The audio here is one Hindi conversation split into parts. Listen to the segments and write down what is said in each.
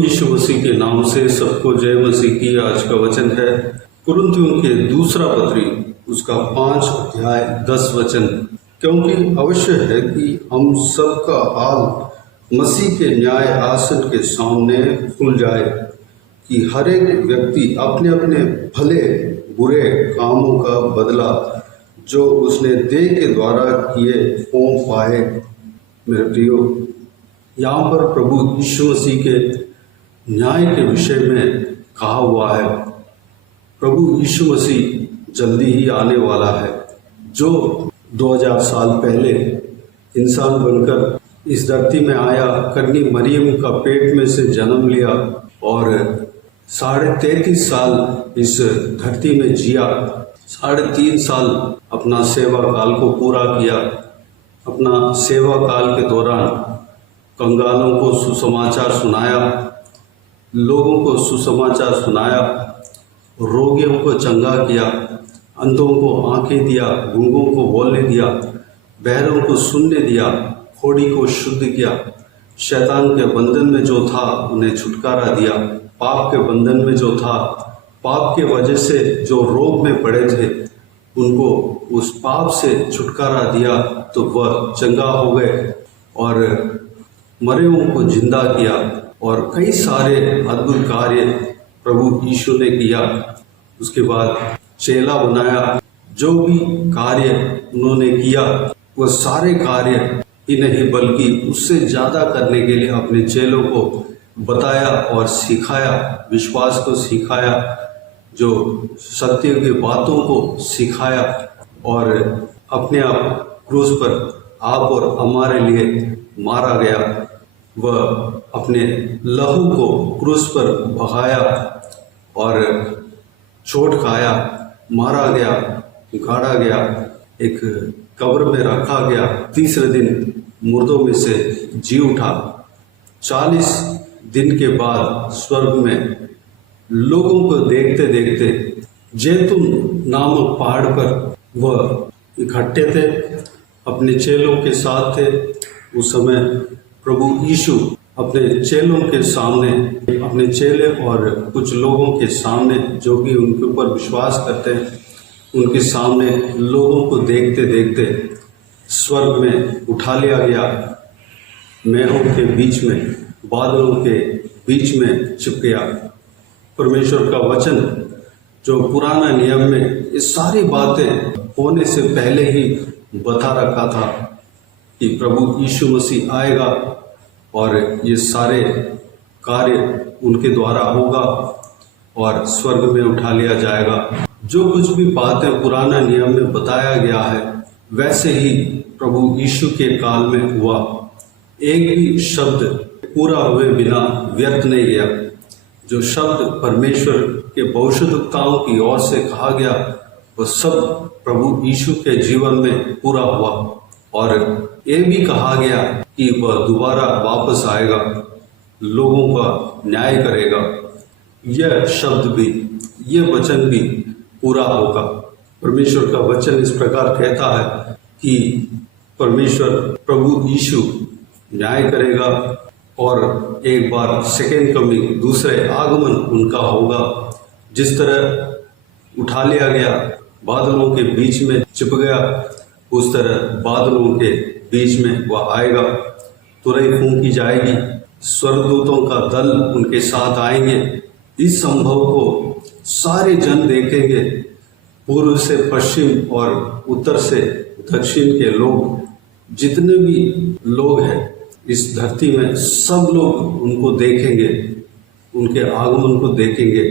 यीशु मसीह के नाम से सबको जय मसीह की। आज का वचन है कुरिन्थियों के दूसरा पत्री उसका 5 अध्याय 10 वचन। क्योंकि अवश्य है कि हम सबका हाल मसीह के न्याय आसन के सामने खुल जाए कि हर एक व्यक्ति अपने अपने भले बुरे कामों का बदला जो उसने देह के द्वारा किए हो पाए। मेरे प्रियो, यहाँ पर प्रभु यीशु मसीह के न्याय के विषय में कहा हुआ है। प्रभु यीशु मसीह जल्दी ही आने वाला है, जो 2000 साल पहले इंसान बनकर इस धरती में आया, कन्या मरियम का पेट में से जन्म लिया और 33.5 साल इस धरती में जिया, 3.5 साल अपना सेवा काल को पूरा किया। अपना सेवा काल के दौरान कंगालों को सुसमाचार सुनाया, लोगों को सुसमाचार सुनाया, रोगियों को चंगा किया, अंधों को आंखें दिया, गूंगों को बोलने दिया, बहरों को सुनने दिया, कोढ़ी को शुद्ध किया, शैतान के बंधन में जो था उन्हें छुटकारा दिया, पाप के बंधन में जो था, पाप के वजह से जो रोग में पड़े थे उनको उस पाप से छुटकारा दिया तो वह चंगा हो गए और मरे हुओं को जिंदा किया। और कई सारे अद्भुत कार्य प्रभु यीशु ने किया। उसके बाद चेला बनाया। जो भी कार्य उन्होंने किया वह सारे कार्य ही नहीं बल्कि उससे ज़्यादा करने के लिए अपने चेलों को बताया और सिखाया, विश्वास को सिखाया, जो सत्य की बातों को सिखाया और अपने आप क्रूस पर आप और हमारे लिए मारा गया। वह अपने लहू को क्रूस पर बहाया और चोट खाया, मारा गया, गाड़ा गया, एक कब्र में रखा गया, तीसरे दिन मुर्दों में से जी उठा। 40 दिन के बाद स्वर्ग में लोगों को देखते देखते जैतून नामक पहाड़ पर वह इकट्ठे थे, अपने चेलों के साथ थे। उस समय प्रभु यीशु अपने चेलों के सामने, अपने चेले और कुछ लोगों के सामने जो कि उनके ऊपर विश्वास करते हैं, उनके सामने लोगों को देखते देखते स्वर्ग में उठा लिया गया, मेघों के बीच में, बादलों के बीच में छिप गया। परमेश्वर का वचन जो पुराना नियम में ये सारी बातें होने से पहले ही बता रखा था कि प्रभु यीशु मसीह आएगा और ये सारे कार्य उनके द्वारा होगा और स्वर्ग में उठा लिया जाएगा। जो कुछ भी बातें पुराना नियम में बताया गया है वैसे ही प्रभु यीशु के काल में हुआ। एक भी शब्द पूरा हुए बिना व्यर्थ नहीं गया। जो शब्द परमेश्वर के भविष्यद्वक्ताओं की ओर से कहा गया वह सब प्रभु यीशु के जीवन में पूरा हुआ। और ये भी कहा गया कि वह दोबारा वापस आएगा, लोगों का न्याय करेगा। यह शब्द भी, यह वचन भी पूरा होगा। परमेश्वर का वचन इस प्रकार कहता है कि परमेश्वर प्रभु यीशु न्याय करेगा और एक बार सेकेंड कमिंग, दूसरे आगमन उनका होगा। जिस तरह उठा लिया गया, बादलों के बीच में छिप गया, उस तरह बादलों के बीच में वह आएगा। तुरही फूंकी जाएगी, स्वर्गदूतों का दल उनके साथ आएंगे। इस संभव को सारे जन देखेंगे, पूर्व से पश्चिम और उत्तर से दक्षिण के लोग, जितने भी लोग हैं इस धरती में, सब लोग उनको देखेंगे, उनके आगमन को देखेंगे।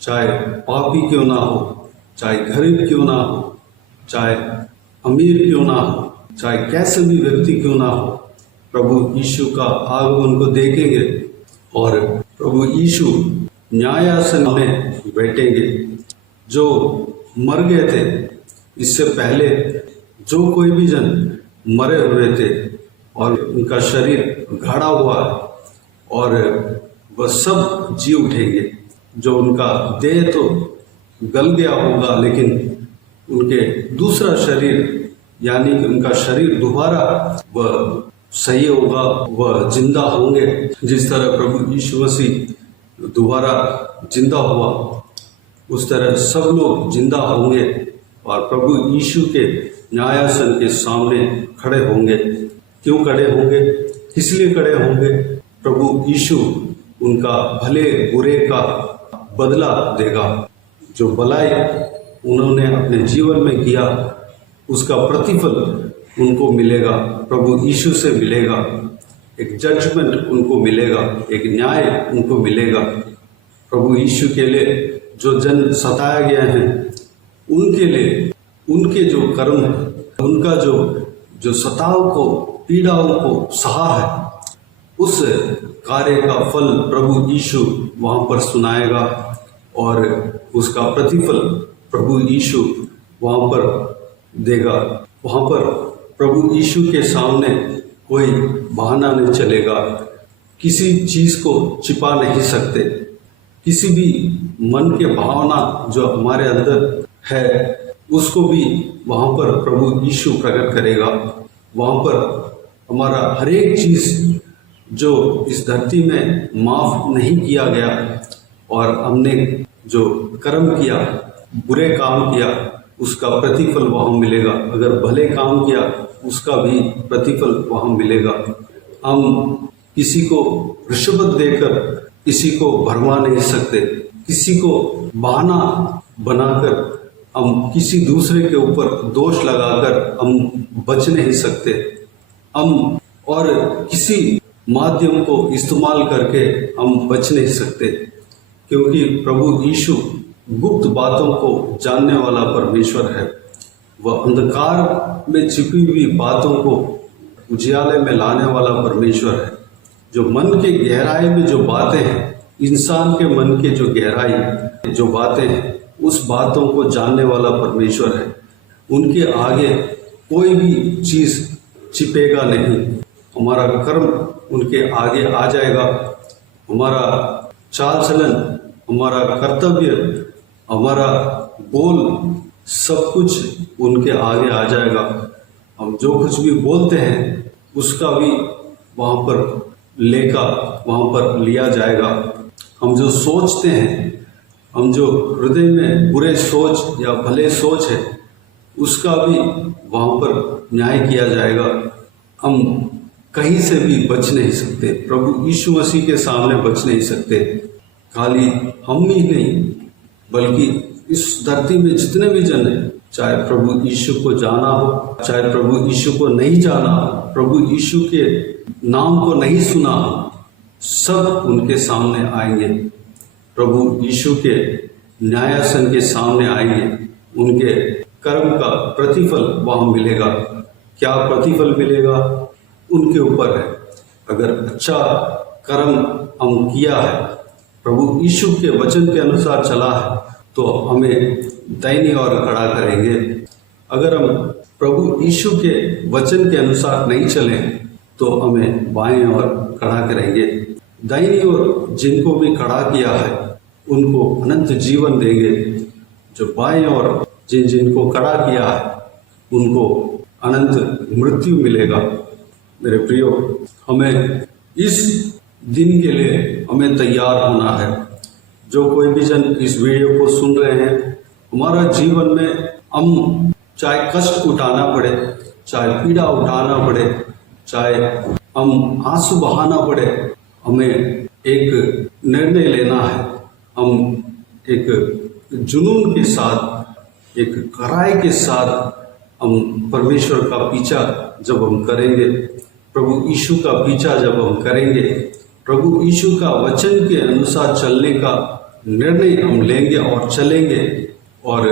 चाहे पापी क्यों ना हो, चाहे गरीब क्यों ना हो, चाहे अमीर क्यों ना हो, चाहे कैसे भी व्यक्ति क्यों ना हो, प्रभु यीशु का आगमन को देखेंगे और प्रभु यीशु न्यायासन में बैठेंगे। जो मर गए थे इससे पहले, जो कोई भी जन मरे हुए थे और उनका शरीर गाड़ा हुआ है और वह सब जी उठेंगे। जो उनका देह तो गल गया होगा लेकिन उनके दूसरा शरीर यानी कि उनका शरीर दोबारा वह सही होगा, वह जिंदा होंगे। जिस तरह प्रभु यीशु मसीह दोबारा जिंदा हुआ, उस तरह सब लोग जिंदा होंगे और प्रभु यीशु के न्यायासन के सामने खड़े होंगे। क्यों खड़े होंगे? इसलिए खड़े होंगे, प्रभु यीशु उनका भले बुरे का बदला देगा। जो भलाई उन्होंने अपने जीवन में किया, उसका प्रतिफल उनको मिलेगा, प्रभु यीशु से मिलेगा। एक जजमेंट उनको मिलेगा, एक न्याय उनको मिलेगा। प्रभु यीशु के लिए जो जन सताए गए हैं, उनके लिए उनके जो कर्म है, उनका जो सताव को, पीड़ाओं को सहा है, उस कार्य का फल प्रभु यीशु वहाँ पर सुनाएगा और उसका प्रतिफल प्रभु यीशु वहाँ पर देगा। वहाँ पर प्रभु यीशु के सामने कोई बहाना नहीं चलेगा। किसी चीज़ को छिपा नहीं सकते। किसी भी मन के भावना जो हमारे अंदर है, उसको भी वहाँ पर प्रभु यीशु प्रकट करेगा। वहाँ पर हमारा हर एक चीज़ जो इस धरती में माफ नहीं किया गया और हमने जो कर्म किया, बुरे काम किया, उसका प्रतिफल वहाँ मिलेगा। अगर भले काम किया, उसका भी प्रतिफल वहाँ मिलेगा। हम किसी को रिश्वत देकर किसी को भरमा नहीं सकते। किसी को बहाना बनाकर हम किसी दूसरे के ऊपर दोष लगाकर हम बच नहीं सकते। हम और किसी माध्यम को इस्तेमाल करके हम बच नहीं सकते, क्योंकि प्रभु यीशु गुप्त बातों को जानने वाला परमेश्वर है। वह अंधकार में छिपी हुई बातों को उजियाले में लाने वाला परमेश्वर है। जो मन के गहराई में जो बातें हैं, इंसान के मन के जो गहराई जो बातें हैं, उस बातों को जानने वाला परमेश्वर है। उनके आगे कोई भी चीज़ छिपेगा नहीं। हमारा कर्म उनके आगे आ जाएगा। हमारा चाल चलन, हमारा कर्तव्य, हमारा बोल, सब कुछ उनके आगे आ जाएगा। हम जो कुछ भी बोलते हैं, उसका भी वहाँ पर लेखा वहाँ पर लिया जाएगा। हम जो सोचते हैं, हम जो हृदय में बुरे सोच या भले सोच है, उसका भी वहाँ पर न्याय किया जाएगा। हम कहीं से भी बच नहीं सकते। प्रभु यीशु मसीह के सामने बच नहीं सकते। खाली हम ही नहीं, बल्कि इस धरती में जितने भी जन हैं, चाहे प्रभु यीशु को जाना हो, चाहे प्रभु यीशु को नहीं जाना हो, प्रभु यीशु के नाम को नहीं सुना हो, सब उनके सामने आएंगे। प्रभु यीशु के न्यायासन के सामने आएंगे। उनके कर्म का प्रतिफल वहाँ मिलेगा। क्या प्रतिफल मिलेगा, उनके ऊपर है। अगर अच्छा कर्म हम किया है, प्रभु यीशु के वचन के अनुसार चला है, तो हमें दाहिनी ओर खड़ा करेंगे। अगर हम प्रभु यीशु के वचन के अनुसार नहीं चले, तो हमें बाएं ओर खड़ा करेंगे। दाहिनी ओर जिनको भी खड़ा किया है, उनको अनंत जीवन देंगे। जो बाएं ओर जिनको खड़ा किया है, उनको अनंत मृत्यु मिलेगा। मेरे प्रियो, हमें इस दिन के लिए हमें तैयार होना है। जो कोई भी जन इस वीडियो को सुन रहे हैं, हमारा जीवन में हम चाहे कष्ट उठाना पड़े, चाहे पीड़ा उठाना पड़े, चाहे हम आंसू बहाना पड़े, हमें एक निर्णय लेना है। हम एक जुनून के साथ, एक कड़ाई के साथ हम परमेश्वर का पीछा जब हम करेंगे, प्रभु यीशु का पीछा जब हम करेंगे, प्रभु यीशु का वचन के अनुसार चलने का निर्णय हम लेंगे और चलेंगे, और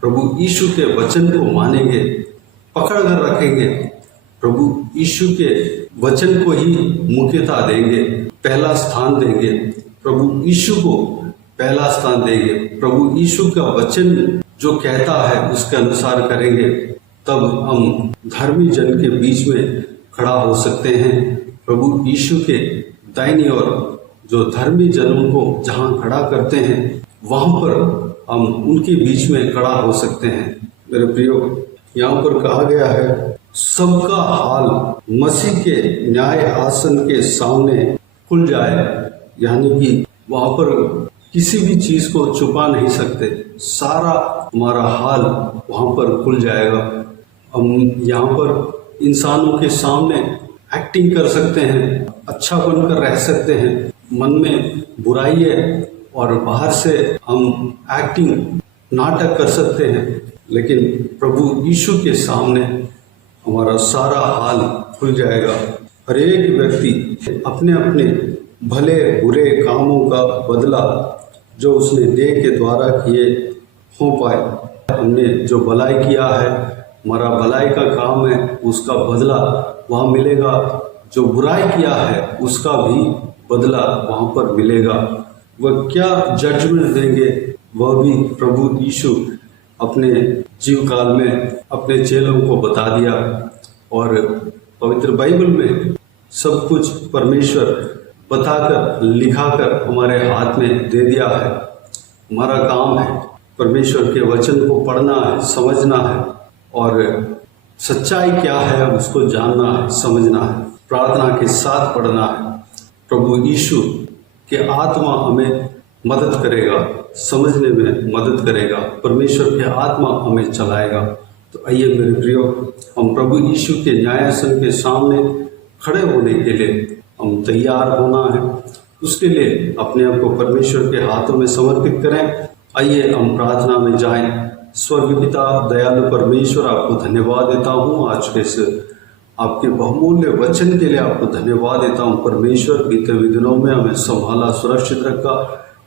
प्रभु यीशु के वचन को मानेंगे, पकड़ कर रखेंगे, प्रभु यीशु के वचन को ही मुख्यता देंगे, पहला स्थान देंगे, प्रभु यीशु को पहला स्थान देंगे, प्रभु यीशु का वचन जो कहता है उसके अनुसार करेंगे, तब हम धर्मी जन के बीच में खड़ा हो सकते हैं। प्रभु यीशु के दाहिनी ओर जो धर्मी जनों को जहाँ खड़ा करते हैं, वहाँ पर हम उनके बीच में खड़ा हो सकते हैं। मेरे प्रियो, यहाँ पर कहा गया है, सबका हाल मसीह के न्याय आसन के सामने खुल जाए, यानी कि वहां पर किसी भी चीज को छुपा नहीं सकते, सारा हमारा हाल वहां पर खुल जाएगा। हम यहाँ पर इंसानों के सामने एक्टिंग कर सकते हैं, अच्छा बनकर रह सकते हैं, मन में बुराई है और बाहर से हम एक्टिंग नाटक कर सकते हैं, लेकिन प्रभु यीशु के सामने हमारा सारा हाल खुल जाएगा। हर एक व्यक्ति अपने अपने भले बुरे कामों का बदला जो उसने देह के द्वारा किए हो पाए। हमने जो भलाई किया है, हमारा भलाई का काम है, उसका बदला वहाँ मिलेगा। जो बुराई किया है उसका भी बदला वहाँ पर मिलेगा। वह क्या जजमेंट देंगे वह भी प्रभु यीशु अपने जीव काल में अपने चेलों को बता दिया। और पवित्र बाइबल में सब कुछ परमेश्वर बताकर लिखाकर हमारे हाथ में दे दिया है। हमारा काम है परमेश्वर के वचन को पढ़ना है, समझना है और सच्चाई क्या है उसको जानना है, समझना है, प्रार्थना के साथ पढ़ना है। प्रभु यीशु के आत्मा हमें मदद करेगा, समझने में मदद करेगा, परमेश्वर के आत्मा हमें चलाएगा। तो आइए मेरे प्रियो, हम प्रभु यीशु के न्यायासन के सामने खड़े होने के लिए हम तैयार होना है। उसके लिए अपने आप को परमेश्वर के हाथों में समर्पित करें। आइए हम प्रार्थना में जाएं। स्वर्गीय पिता, दयालु परमेश्वर, आपको धन्यवाद देता हूँ आज के इस आपके बहुमूल्य वचन के लिए आपको धन्यवाद देता हूँ परमेश्वर। बीते हुए दिनों में हमें संभाला, सुरक्षित रखा,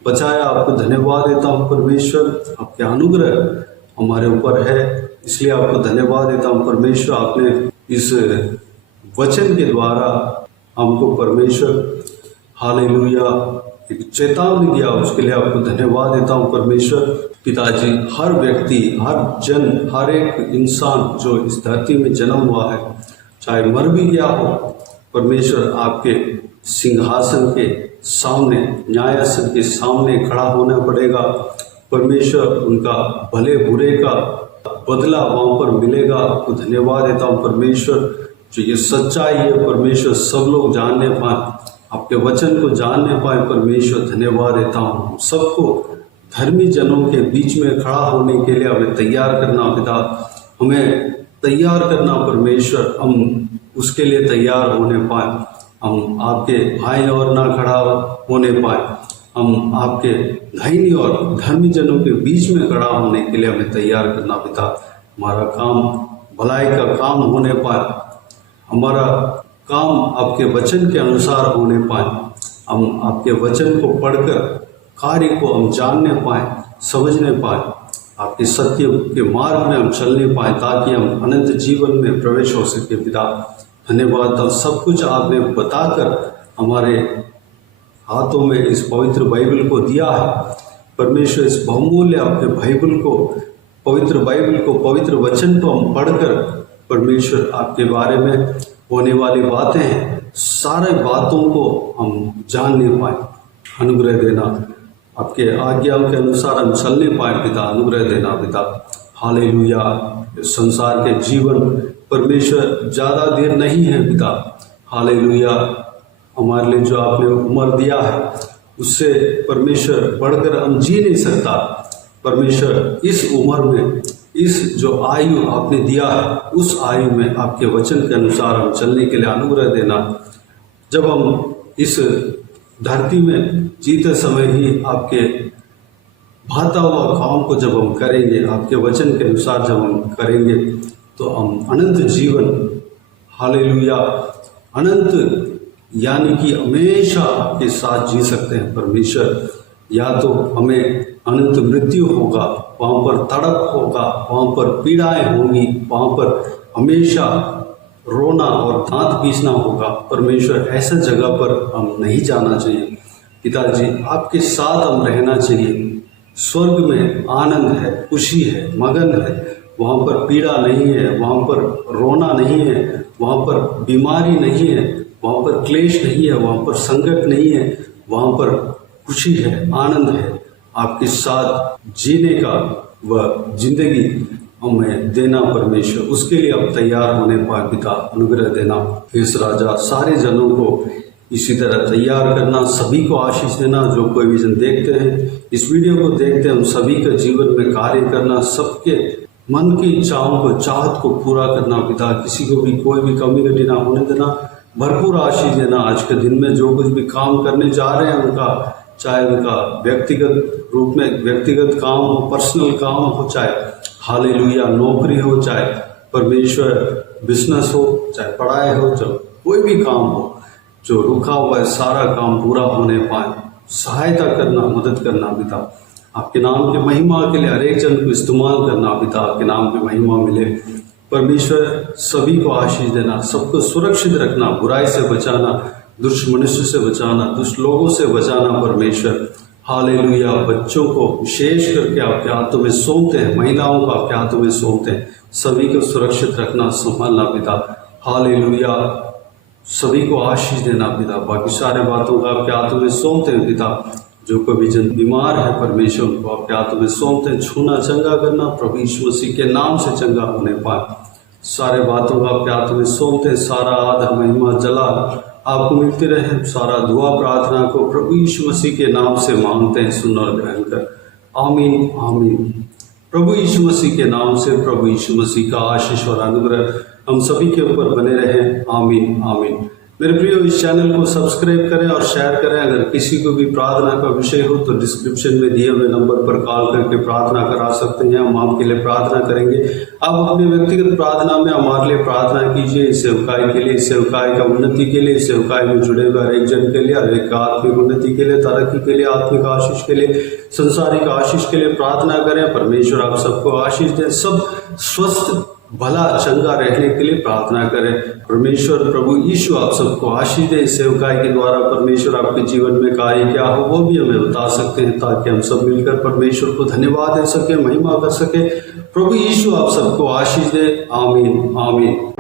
बचाया, आपको धन्यवाद देता हूँ परमेश्वर। आपके अनुग्रह हमारे ऊपर है, इसलिए आपको धन्यवाद देता हूँ परमेश्वर। आपने इस वचन के द्वारा हमको परमेश्वर हालेलुया एक चेतावनी दिया, उसके लिए आपको धन्यवाद देता हूँ परमेश्वर। पिताजी, हर व्यक्ति, हर जन, हर एक इंसान जो इस धरती में जन्म हुआ है, चाहे मर भी गया हो, परमेश्वर आपके सिंहासन के सामने, न्यायासन के सामने खड़ा होना पड़ेगा। परमेश्वर उनका भले बुरे का बदला वहाँ पर मिलेगा। आपको धन्यवाद देता हूँ परमेश्वर, जो ये सच्चाई है परमेश्वर सब लोग जानने पाए, आपके वचन को जानने पाए परमेश्वर। धन्यवाद देता हूँ। सबको धर्मी जनों के बीच में खड़ा होने के लिए हमें तैयार करना पिता, हमें तैयार करना परमेश्वर। हम उसके लिए तैयार होने पाए, हम आपके भाई और ना खड़ा होने पाए, हम आपके दाहिनी और धर्मी जनों के बीच में खड़ा होने के लिए हमें तैयार करना पिता। हमारा काम भलाई का काम होने पाए, हमारा काम आपके वचन के अनुसार होने पाए, हम आपके वचन को पढ़कर कार्य को हम जानने पाए, समझने पाए, आपके सत्य के मार्ग में हम चलने पाए, ताकि हम अनंत जीवन में प्रवेश हो सके पिता। धन्यवाद। तो सब कुछ आपने बताकर हमारे हाथों में इस पवित्र बाइबल को दिया है परमेश्वर। इस बहुमूल्य आपके बाइबल को, पवित्र बाइबल को, पवित्र वचन को हम पढ़कर परमेश्वर आपके बारे में होने वाली बातें हैं, सारे बातों को हम जानने पाए। अनुग्रह देना, आपके आज्ञाओं के अनुसार हम चलने पाए पिता। अनुग्रह देना पिता। हालेलुया। संसार के जीवन परमेश्वर ज़्यादा देर नहीं है पिता। हालेलुया। हमारे लिए जो आपने उम्र दिया है उससे परमेश्वर बढ़कर हम जी नहीं सकता परमेश्वर। इस उम्र में, इस जो आयु आपने दिया है, उस आयु में आपके वचन के अनुसार हम चलने के लिए अनुग्रह देना। जब हम इस धरती में जीते समय ही आपके भाता हुआ काम को जब हम करेंगे, आपके वचन के अनुसार जब हम करेंगे, तो हम अनंत जीवन, हालेलुया, अनंत यानी कि हमेशा आपके साथ जी सकते हैं परमेश्वर। या तो हमें अनंत मृत्यु होगा, वहाँ पर तड़प होगा, वहाँ पर पीड़ाएं होंगी, वहाँ पर हमेशा रोना और दांत पीसना होगा परमेश्वर। ऐसा जगह पर हम नहीं जाना चाहिए पिताजी। आपके साथ हम रहना चाहिए। स्वर्ग में आनंद है, खुशी है, मगन है। वहाँ पर पीड़ा नहीं है, वहाँ पर रोना नहीं है, वहाँ पर बीमारी नहीं है, वहाँ पर क्लेश नहीं है, वहाँ पर संकट नहीं है, वहाँ पर खुशी है, आनंद है। आपके साथ जीने का वह जिंदगी हमें देना परमेश्वर, उसके लिए अब तैयार होने पाए पिता, अनुग्रह देना। इस राजा सारे जनों को इसी तरह तैयार करना, सभी को आशीष देना। जो कोई भी जन देखते हैं, इस वीडियो को देखते हैं, हम सभी के जीवन में कार्य करना, सबके मन की इच्छाओं को, चाहत को पूरा करना पिता। किसी को भी कोई भी कमी घटी ना होने देना, भरपूर आशीष देना। आज के दिन में जो कुछ भी काम करने जा रहे हैं उनका, चाहे उनका व्यक्तिगत रूप में व्यक्तिगत काम हो, पर्सनल काम हो, चाहे हालेलुया नौकरी हो, चाहे परमेश्वर बिजनेस हो, चाहे पढ़ाई हो, चाहे कोई भी काम हो, जो रुका हुआ है सारा काम पूरा होने पाए, सहायता करना, मदद करना पिता। आपके नाम के महिमा के लिए हर एक जन को इस्तेमाल करना पिता, आपके नाम की महिमा मिले परमेश्वर। सभी को आशीष देना, सबको सुरक्षित रखना, बुराई से बचाना, दुष्ट मनुष्य से बचाना, दुष्ट लोगों से बचाना परमेश्वर। हालेलुया। बच्चों को विशेष करके आपके हाथों में सौंपते हैं, महिलाओं को आपके हाथों में सौंपते हैं, सभी को सुरक्षित रखना, संभालना पिता। हालेलुया। सभी को आशीष देना पिता। बाकी सारे बातों को आपके हाथों में सौंपते हैं पिता। जो कोई भी जन बीमार है परमेश्वर, उनको आपके हाथों में सौंपते हैं, छूना चंगा करना, प्रभु यीशु मसीह के नाम से चंगा होने पाए। सारे बातों को आपके हाथों में सौंपते हैं। सारा आदर महिमा जलाल आपको मिलते रहे। सारा दुआ प्रार्थना को प्रभु यीशु मसीह के नाम से मांगते हैं, सुन और ग्रहण कर। आमीन आमीन। प्रभु यीशु मसीह के नाम से प्रभु यीशु मसीह का आशीष और अनुग्रह हम सभी के ऊपर बने रहे। आमीन आमीन। मेरे प्रियो, इस चैनल को सब्सक्राइब करें और शेयर करें। अगर किसी को भी प्रार्थना का विषय हो तो डिस्क्रिप्शन में दिए हुए नंबर पर कॉल करके प्रार्थना करा सकते हैं। हम आपके लिए प्रार्थना करेंगे। आप अपने व्यक्तिगत प्रार्थना में हमारे लिए प्रार्थना कीजिए, इस सेवकाई के लिए, इस सेवकाई का उन्नति के लिए, इस सेवकाई में जुड़े हुए हर एक जन के लिए, हर एक आत्मिक उन्नति के लिए, तरक्की के लिए, आत्मिक आशीष के लिए, संसारिक आशीष के लिए प्रार्थना करें। परमेश्वर आप सबको आशीष दे, सब स्वस्थ भला चंगा रहने के लिए प्रार्थना करें। परमेश्वर प्रभु यीशु आप सबको आशीष दे। इस सेवकाई के द्वारा परमेश्वर आपके जीवन में कार्य क्या हो वो भी हमें बता सकते हैं, ताकि हम सब मिलकर परमेश्वर को धन्यवाद दे सके, महिमा कर सके। प्रभु यीशु आप सबको आशीष दे। आमीन आमीन।